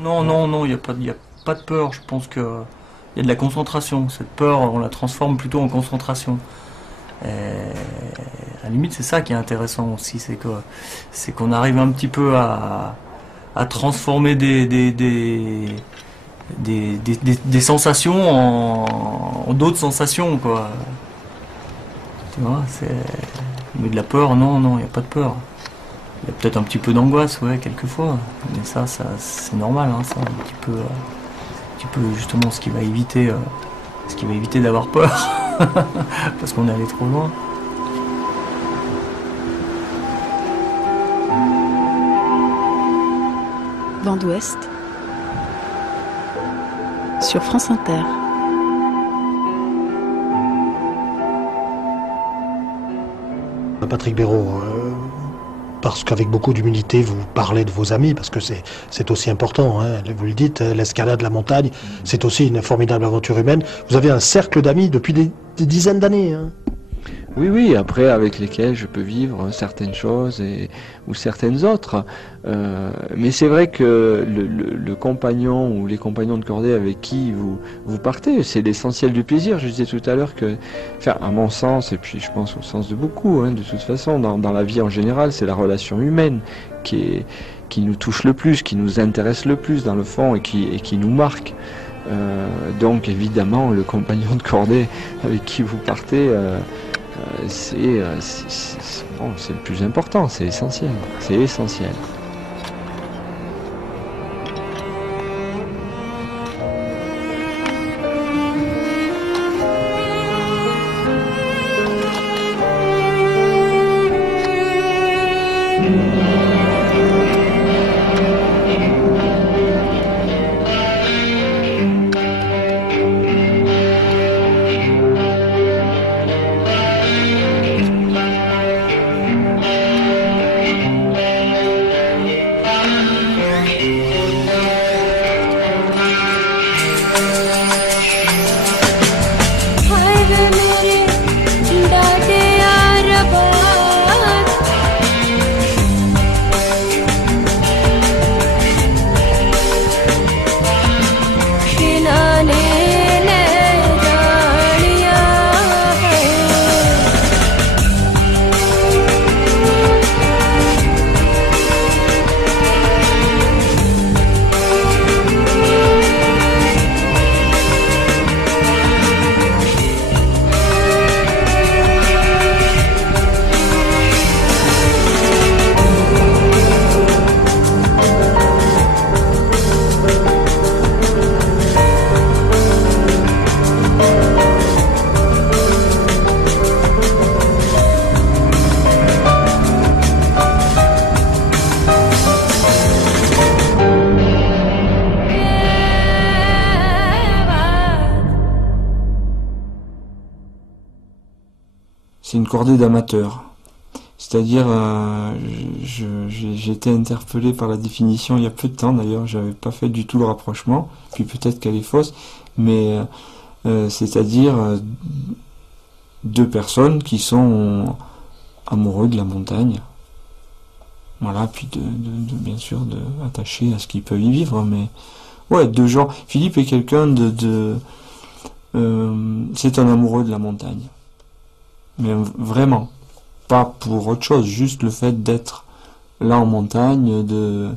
Non, non, non, y a pas de peur. Je pense que il y a de la concentration. Cette peur, on la transforme plutôt en concentration. Et à la limite, c'est ça qui est intéressant aussi, c'est qu'on arrive un petit peu à transformer des sensations en d'autres sensations, quoi. Tu vois, mais de la peur, non, non, il n'y a pas de peur. Il y a peut-être un petit peu d'angoisse, ouais, quelquefois. Mais ça c'est normal, hein, ça, un petit peu justement ce qui va éviter d'avoir peur. Parce qu'on est allé trop loin. Vent d'Ouest sur France Inter. Patrick Béraud, parce qu'avec beaucoup d'humilité, vous parlez de vos amis, parce que c'est aussi important, hein, vous le dites, l'escalade, la montagne, c'est aussi une formidable aventure humaine. Vous avez un cercle d'amis depuis des dizaines d'années. Hein. Oui, oui, après avec lesquels je peux vivre certaines choses ou certaines autres. Mais c'est vrai que le compagnon ou les compagnons de cordée avec qui vous partez, c'est l'essentiel du plaisir. Je disais tout à l'heure que, enfin, à mon sens, et puis je pense au sens de beaucoup, hein, de toute façon, dans la vie en général, c'est la relation humaine qui nous touche le plus, qui nous intéresse le plus dans le fond et qui nous marque. Donc évidemment, le compagnon de cordée avec qui vous partez, c'est le plus important, c'est essentiel. C'est essentiel. C'est une cordée d'amateurs. C'est-à-dire, j'ai été interpellé par la définition il y a peu de temps d'ailleurs, j'avais pas fait du tout le rapprochement, puis peut-être qu'elle est fausse, mais c'est-à-dire deux personnes qui sont amoureux de la montagne. Voilà, puis bien sûr attachés à ce qu'ils peuvent y vivre, mais ouais, deux gens. Philippe est quelqu'un c'est un amoureux de la montagne. Mais vraiment, pas pour autre chose, juste le fait d'être là en montagne, de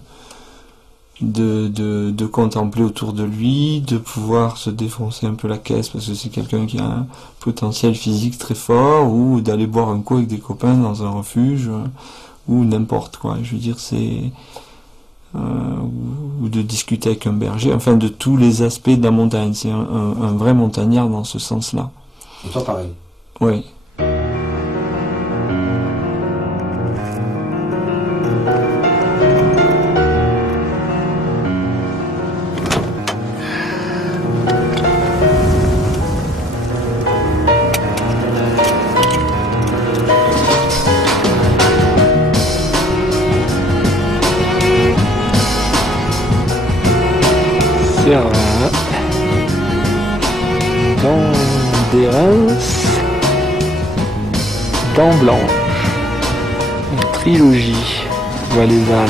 contempler autour de lui, de pouvoir se défoncer un peu la caisse parce que c'est quelqu'un qui a un potentiel physique très fort, ou d'aller boire un coup avec des copains dans un refuge, ou n'importe quoi. Je veux dire, ou de discuter avec un berger, enfin de tous les aspects de la montagne. C'est un vrai montagnard dans ce sens-là. Et toi pareil. Oui. Dents d'Érins, Dents blanches, une trilogie valaisanne.